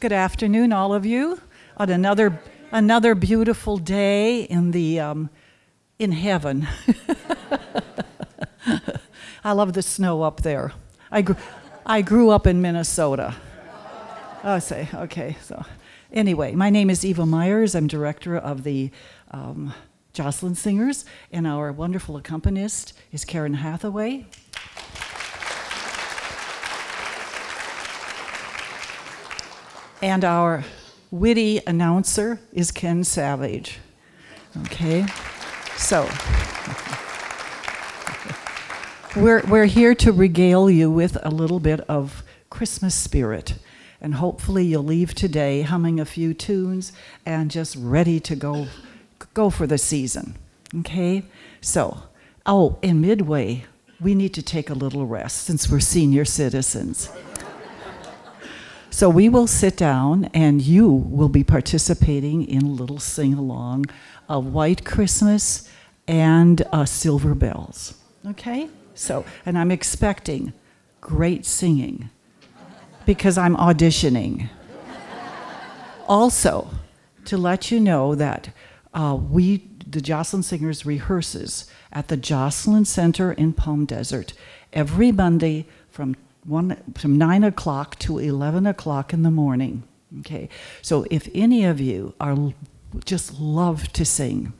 Good afternoon, all of you, on another beautiful day in in heaven. I love the snow up there. I grew up in Minnesota. Oh, okay. So, anyway, my name is Eva Myers. I'm director of the Joslyn Singers, and our wonderful accompanist is Karen Hathaway. And our witty announcer is Ken Savage. Okay, so we're here to regale you with a little bit of Christmas spirit, and hopefully you'll leave today humming a few tunes and just ready to go for the season. Okay, so in midway we need to take a little rest since we're senior citizens. So we will sit down, and you will be participating in a little sing-along of White Christmas and Silver Bells, okay? So, and I'm expecting great singing because I'm auditioning. Also, to let you know that the Joslyn Singers rehearses at the Joslyn Center in Palm Desert every Monday from 9 o'clock to 11 o'clock in the morning. Okay, so if any of you just love to sing,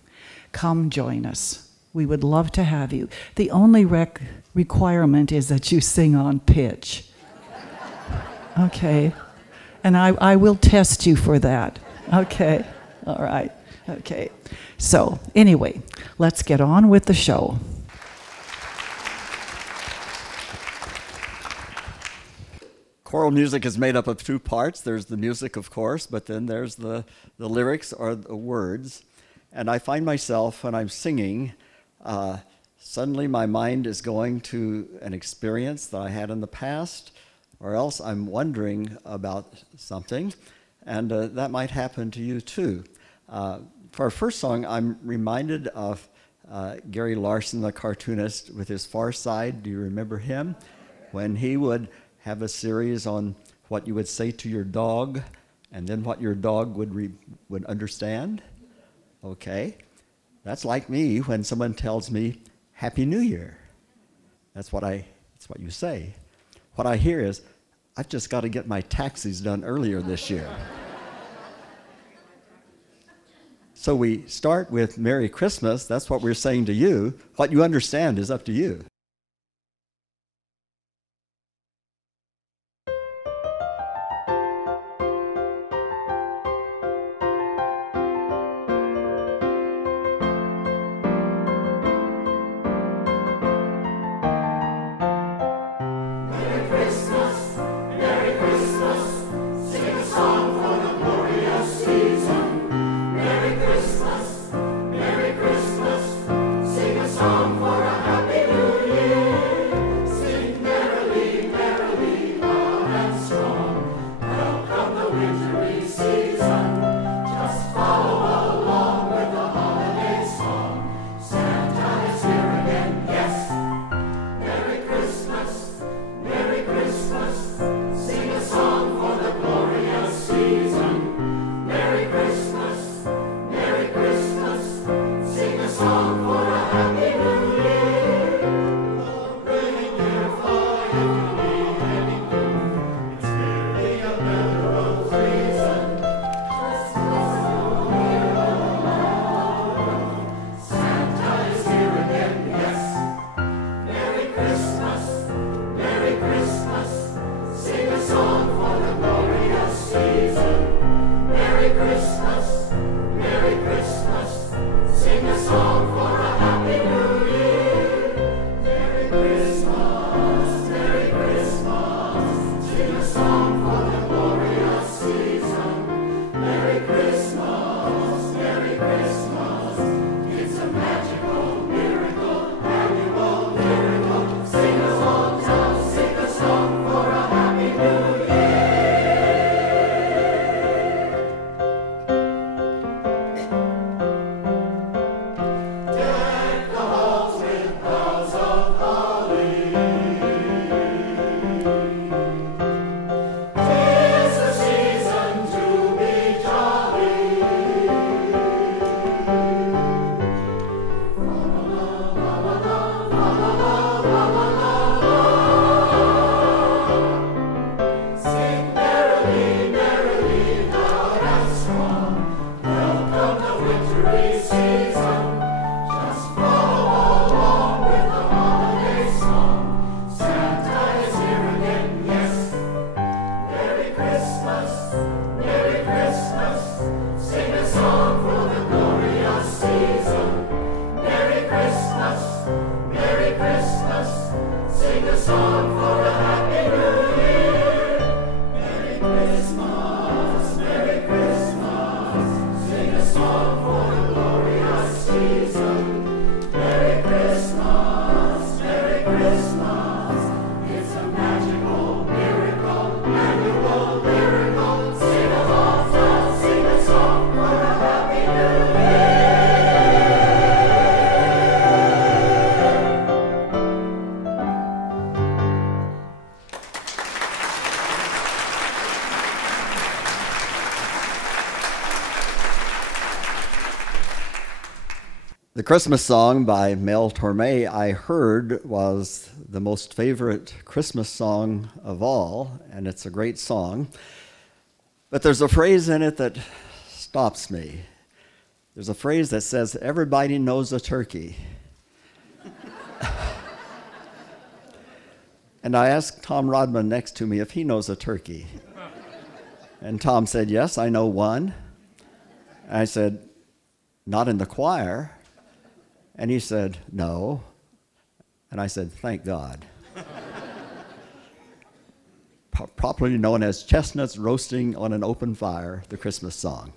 come join us. We would love to have you. The only requirement is that you sing on pitch. Okay, and I will test you for that. Okay, all right, okay. So anyway, let's get on with the show. Choral music is made up of two parts. There's the music, of course, but then there's the lyrics or the words. And I find myself, when I'm singing, suddenly my mind is going to an experience that I had in the past, or else I'm wondering about something, and that might happen to you too. For our first song, I'm reminded of Gary Larson, the cartoonist, with his Far Side. Do you remember him? When he would have a series on what you would say to your dog, and then what your dog would understand. Okay, that's like me when someone tells me Happy New Year. That's what you say. What I hear is, I've just got to get my taxes done earlier this year. So we start with Merry Christmas. That's what we're saying to you. What you understand is up to you. Sing a song for a happy new year. The Christmas song by Mel Torme I heard was the most favorite Christmas song of all, and it's a great song. But there's a phrase in it that stops me. There's a phrase that says, "Everybody knows a turkey." And I asked Tom Rodman next to me if he knows a turkey. And Tom said, "Yes, I know one." And I said, "Not in the choir?" And he said, "No." And I said, "Thank God." Properly known as chestnuts roasting on an open fire, the Christmas song.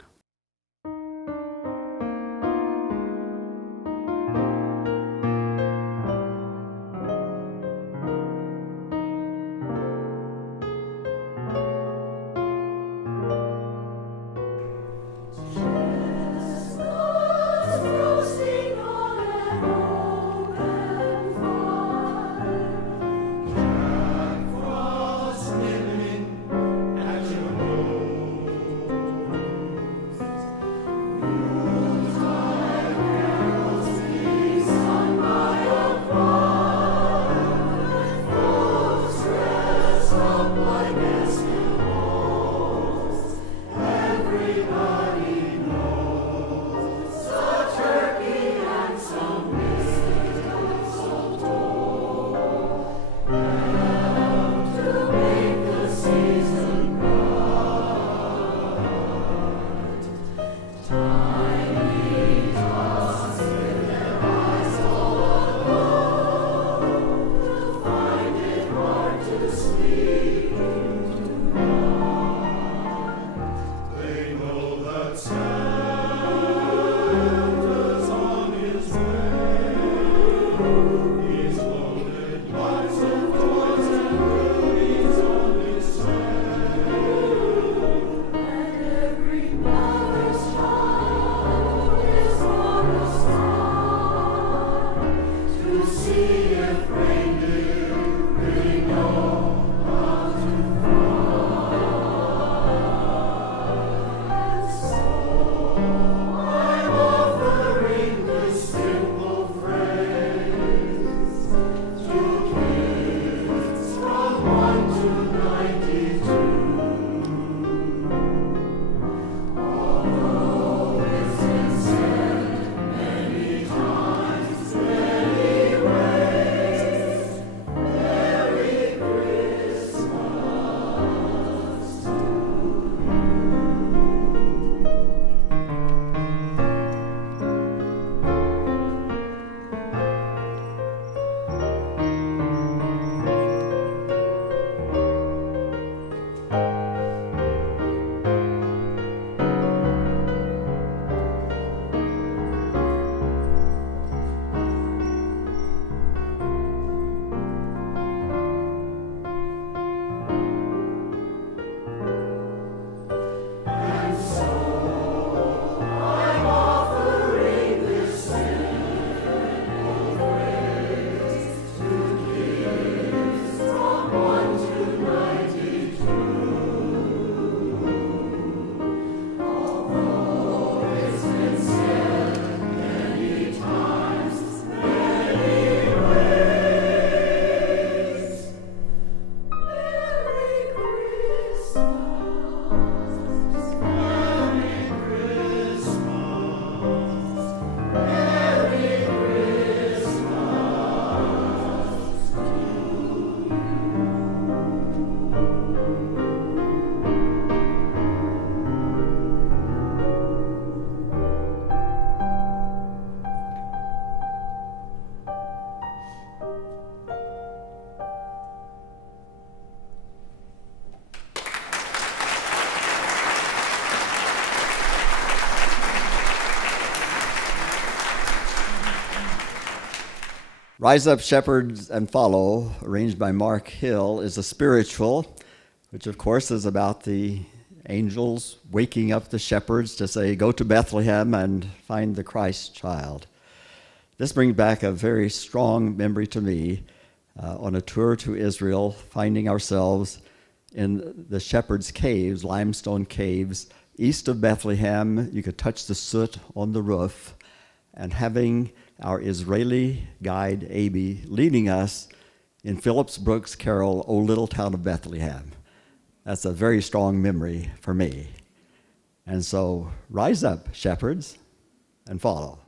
Rise Up, Shepherds, and Follow, arranged by Mark Hill, is a spiritual, which of course is about the angels waking up the shepherds to say, go to Bethlehem and find the Christ child. This brings back a very strong memory to me on a tour to Israel, finding ourselves in the shepherds' caves, limestone caves, east of Bethlehem. You could touch the soot on the roof, and having our Israeli guide, Abi, leading us in Phillips Brooks' carol, O Little Town of Bethlehem. That's a very strong memory for me. And so, rise up, shepherds, and follow.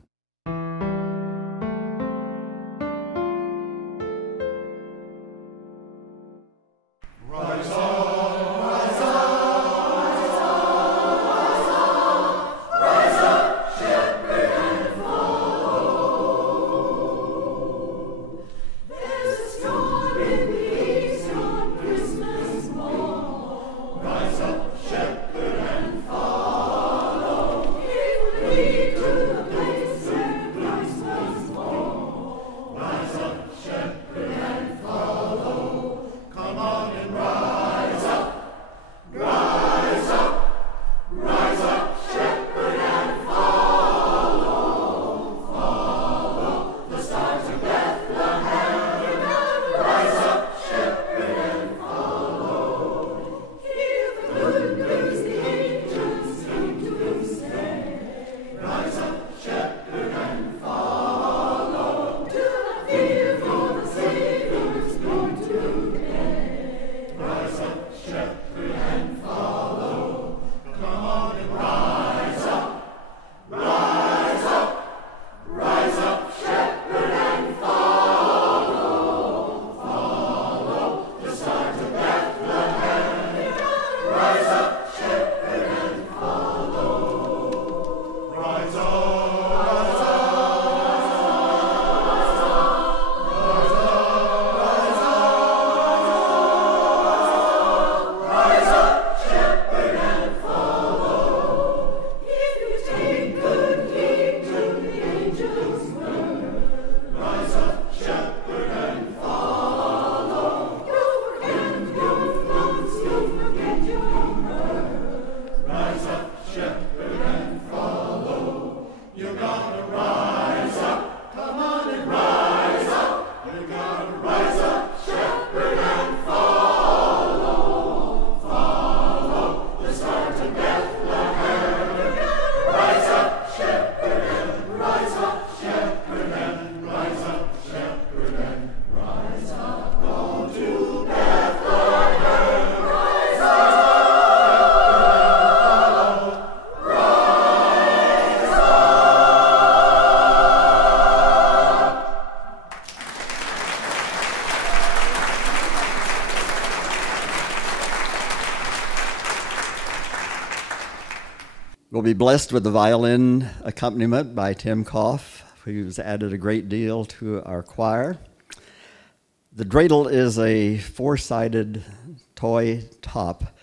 We'll be blessed with the violin accompaniment by Tim Koff, who's added a great deal to our choir. The dreidel is a four-sided toy top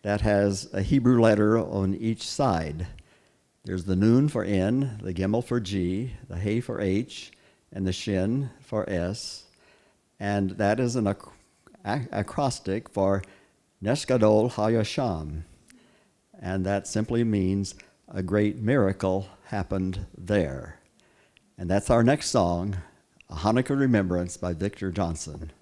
that has a Hebrew letter on each side. There's the nun for N, the gimel for G, the hey for H, and the shin for S. And that is an acrostic for Nes Gadol HaYasham. And that simply means a great miracle happened there. And that's our next song, A Hanukkah Remembrance by Victor Johnson.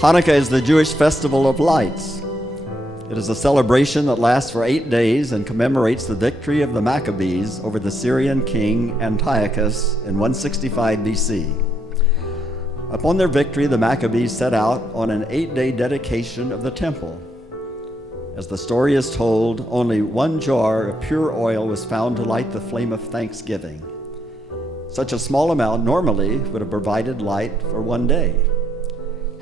Hanukkah is the Jewish festival of lights. It is a celebration that lasts for 8 days and commemorates the victory of the Maccabees over the Syrian king Antiochus in 165 BC. Upon their victory, the Maccabees set out on an 8-day dedication of the temple. As the story is told, only 1 jar of pure oil was found to light the flame of thanksgiving. Such a small amount normally would have provided light for 1 day.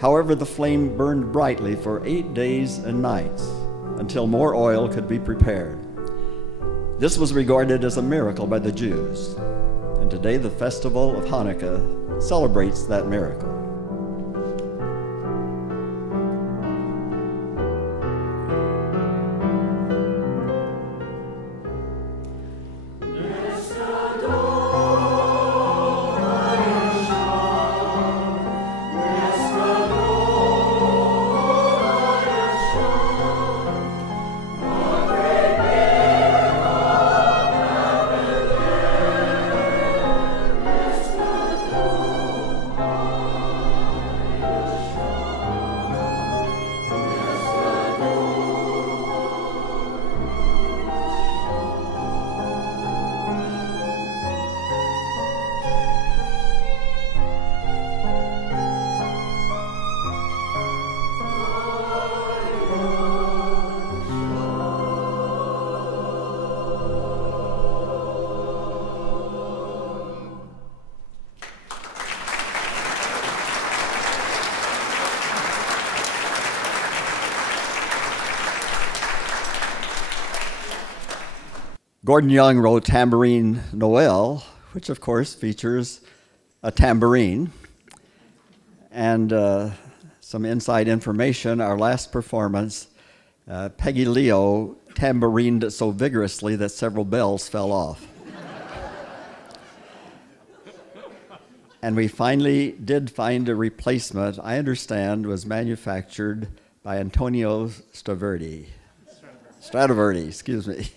However, the flame burned brightly for 8 days and nights until more oil could be prepared. This was regarded as a miracle by the Jews, and today the festival of Hanukkah celebrates that miracle. Gordon Young wrote Tambourine Noel, which of course features a tambourine. And some inside information, our last performance, Peggy Leo tambourined so vigorously that several bells fell off. And we finally did find a replacement, I understand, was manufactured by Antonio Stradivari, excuse me.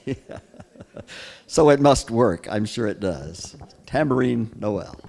So it must work, I'm sure it does. Tambourine Noel.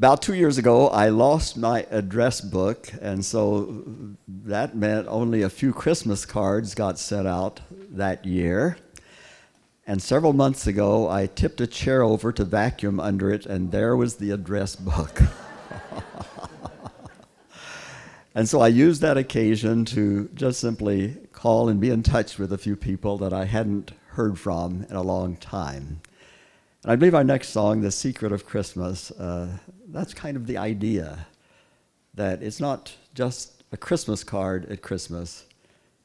About 2 years ago, I lost my address book, and so that meant only a few Christmas cards got sent out that year. And several months ago, I tipped a chair over to vacuum under it, and there was the address book. And so I used that occasion to just simply call and be in touch with a few people that I hadn't heard from in a long time. And I believe our next song, The Secret of Christmas, that's kind of the idea, that it's not just a Christmas card at Christmas.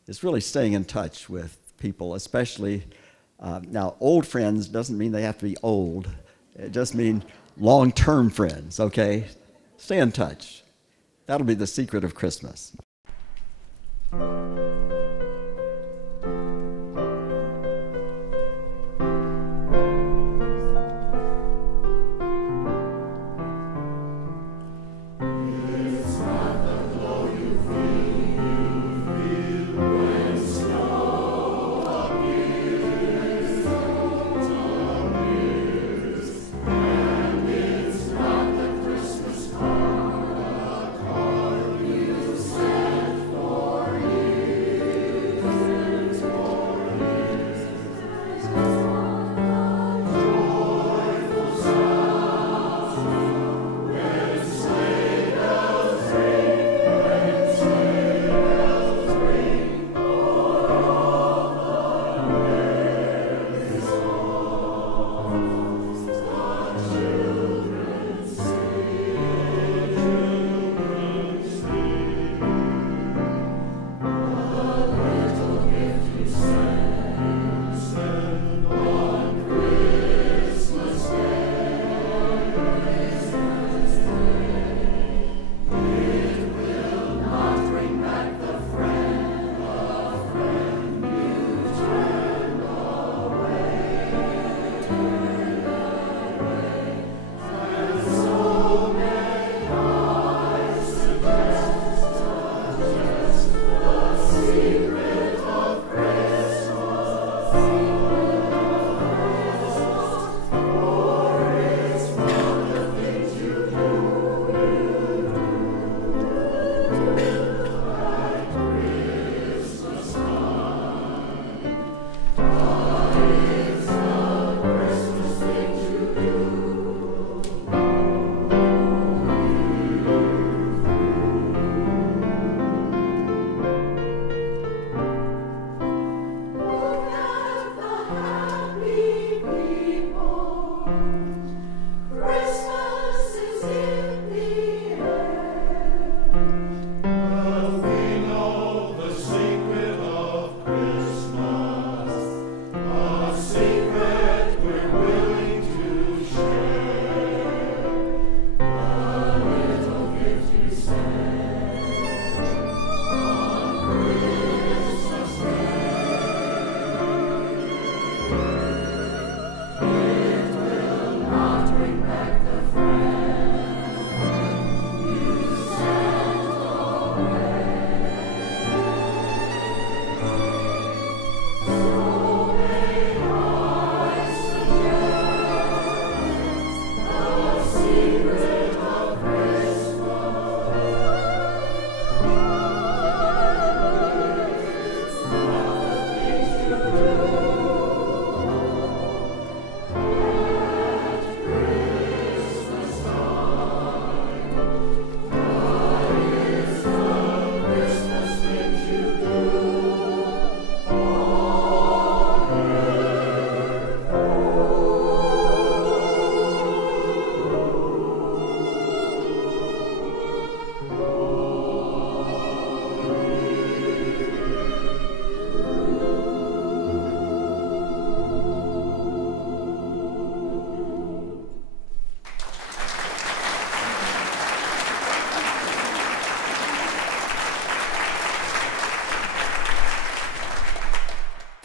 It's really staying in touch with people, especially, now old friends doesn't mean they have to be old. It just means long-term friends, okay? Stay in touch. That'll be the secret of Christmas.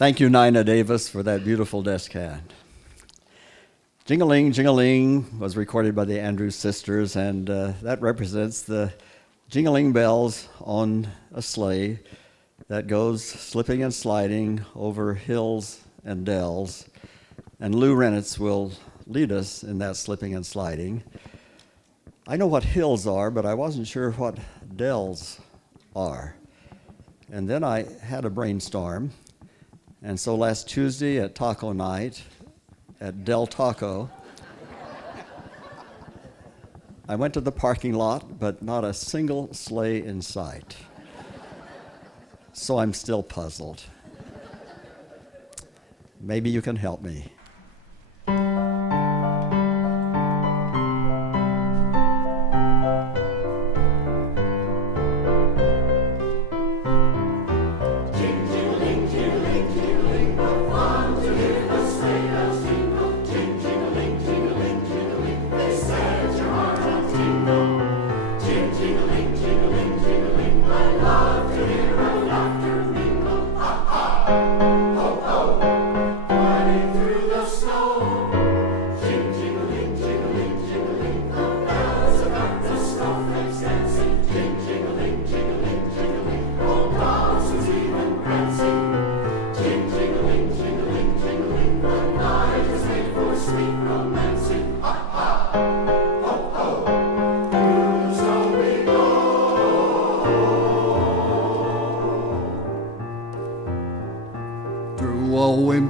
Thank you, Nina Davis, for that beautiful desk hand. Jing-a-ling, Jing-a-ling was recorded by the Andrews Sisters, and that represents the jingling bells on a sleigh that goes slipping and sliding over hills and dells. And Lou Renitz will lead us in that slipping and sliding. I know what hills are, but I wasn't sure what dells are. And then I had a brainstorm. And so last Tuesday at taco night at Del Taco, I went to the parking lot, but not a single sleigh in sight. So I'm still puzzled. Maybe you can help me.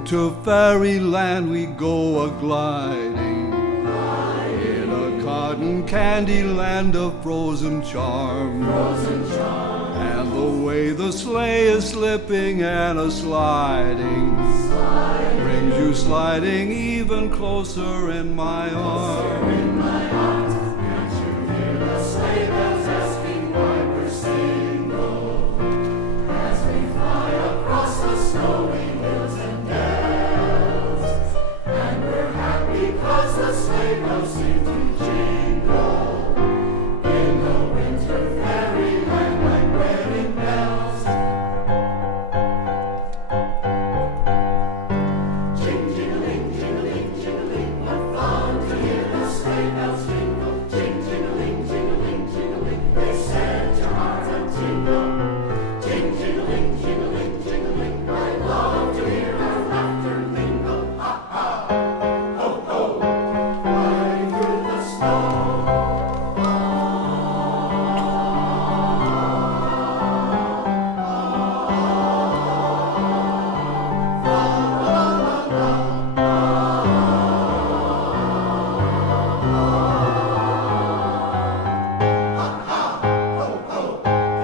To fairyland we go a-gliding, in a cotton candy land of frozen charm. And the way the sleigh is slipping and a-sliding brings you sliding even closer in my arms. Can't you hear the sleigh bells asking why we're single, as we fly across the snowy hills and dells, and we're happy 'cause the sleigh bells seem to jingle in the winter fairyland like wedding bells. Jing-jing-a-ling, jing-a-ling, jing-a-ling, what fun to hear the sleigh bells jingle. Jing-jing-a-ling, jing-a-ling, jing-a-ling, they set your heart a tingle. Jing-jing-a-ling, jing-a-ling, jing-a-ling, I love to hear our laughter mingle. Ha-ha, ho-ho, riding through the snow.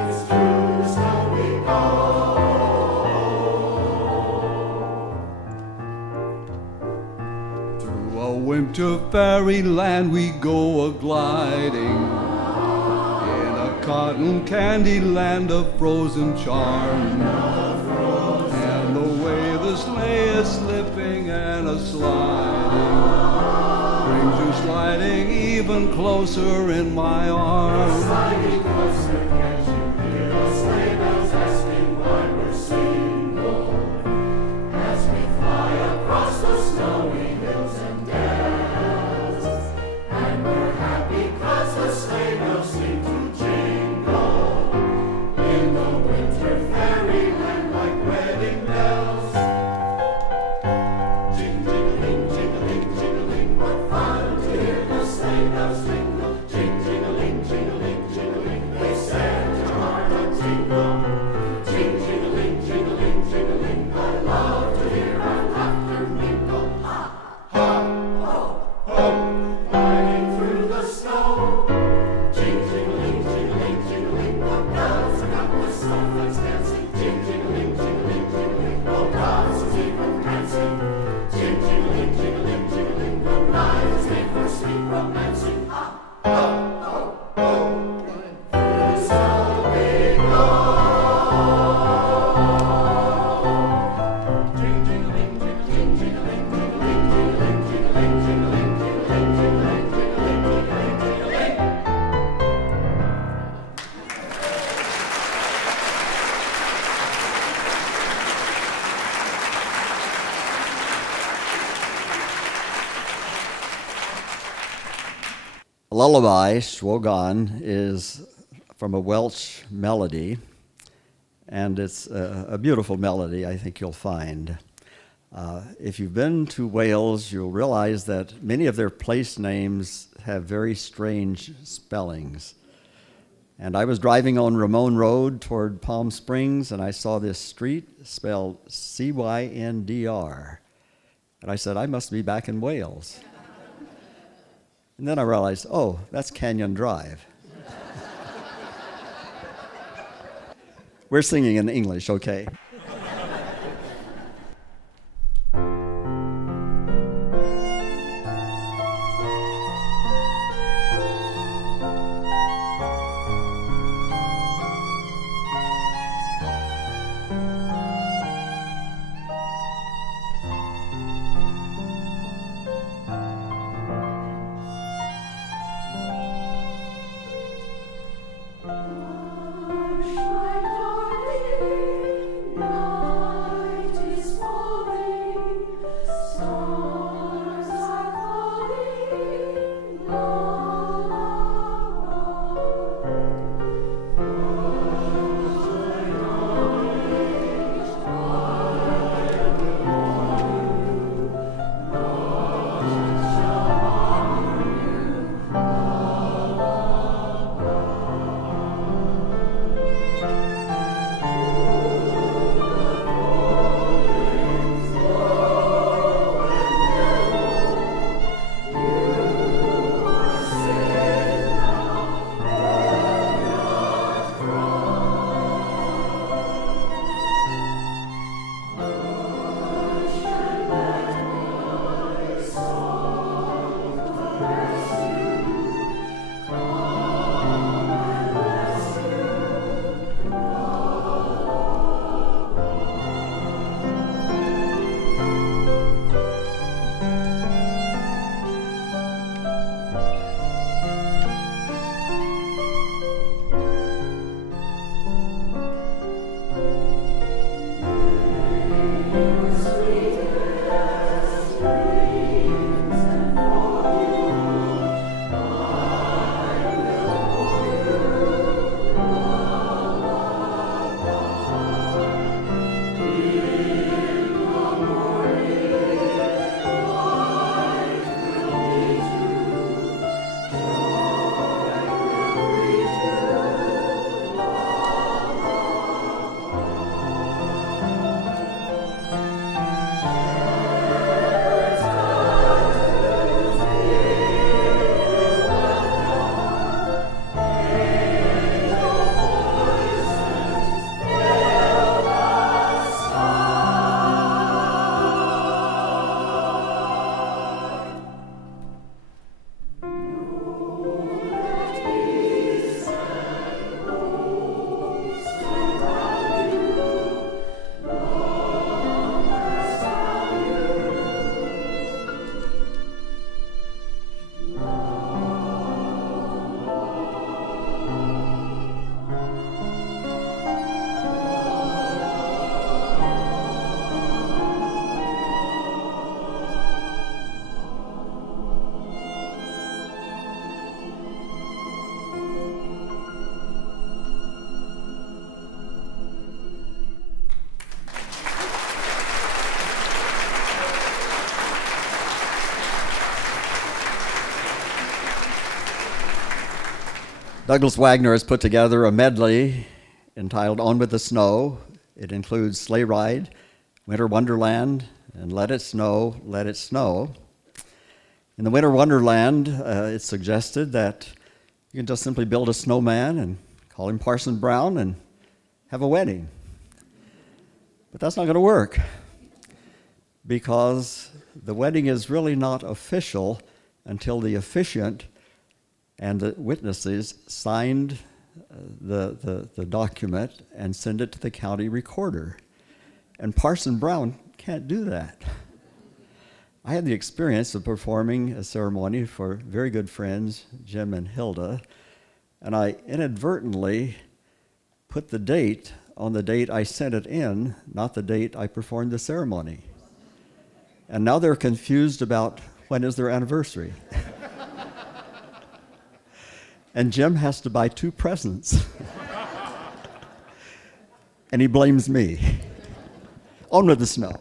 It's through the snow we go. Through a winter fairyland we go a-gliding, in a cotton candy land of frozen charm. And the way the sleigh is slipping and a-sliding brings you sliding even closer in my arms. Sliding closer, can't you hear the sleigh bells asking why we're single, as we fly across the snowy hills and dells, and we're happy 'cause the sleigh bells seem to jingle in the winter fairyland like wedding bells. Jing-jing-a-ling, jing-a-ling, jing-a-ling, what fun to hear the sleigh bells jingle. Jing-jing-a-ling, jing-a-ling, jing-a-ling, they set your heart a tingle. Jing-jing-a-ling, jing-a-ling, jing-a-ling, I love to hear our laughter mingle. Ha, ha, ho, ho, riding through the snow. Jing-jing-a-ling, jing-a-ling, jing-a-ling, the bells are got the snowflakes dancing. Jing-jing-a-ling, jing-a-ling, jing-a-ling, the bells is even prancing. Jing-jing-a-ling, jing-a-ling, jing-a-ling, the night is made for sweet romancing. Ha, lullaby, Swogan, is from a Welsh melody, and it's a beautiful melody, I think you'll find. If you've been to Wales, you'll realize that many of their place names have very strange spellings. And I was driving on Ramon Road toward Palm Springs, and I saw this street spelled C-Y-N-D-R. And I said, I must be back in Wales. And then I realized, oh, that's Canyon Drive. We're singing in English, okay? Douglas Wagner has put together a medley entitled On With the Snow. It includes Sleigh Ride, Winter Wonderland, and Let It Snow, Let It Snow. In the Winter Wonderland, it's suggested that you can just simply build a snowman and call him Parson Brown and have a wedding. But that's not going to work, because the wedding is really not official until the officiant and the witnesses signed the document and send it to the county recorder. And Parson Brown can't do that. I had the experience of performing a ceremony for very good friends, Jim and Hilda, and I inadvertently put the date on the date I sent it in, not the date I performed the ceremony. And now they're confused about when is their anniversary. and Jim has to buy 2 presents. And he blames me. On with the snow.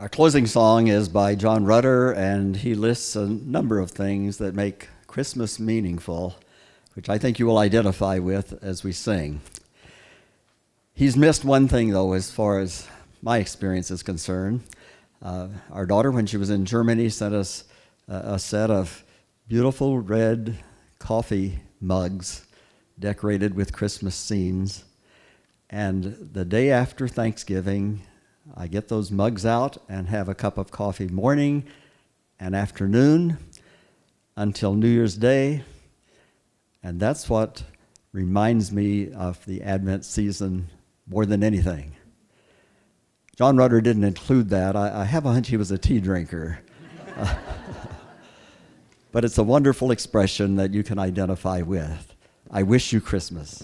Our closing song is by John Rutter, and he lists a number of things that make Christmas meaningful, which I think you will identify with as we sing. He's missed one thing, though, as far as my experience is concerned. Our daughter, when she was in Germany, sent us a set of beautiful red coffee mugs decorated with Christmas scenes. And the day after Thanksgiving, I get those mugs out and have a cup of coffee morning and afternoon until New Year's Day. And that's what reminds me of the Advent season more than anything. John Rutter didn't include that. I have a hunch he was a tea drinker. But it's a wonderful expression that you can identify with. I wish you Christmas.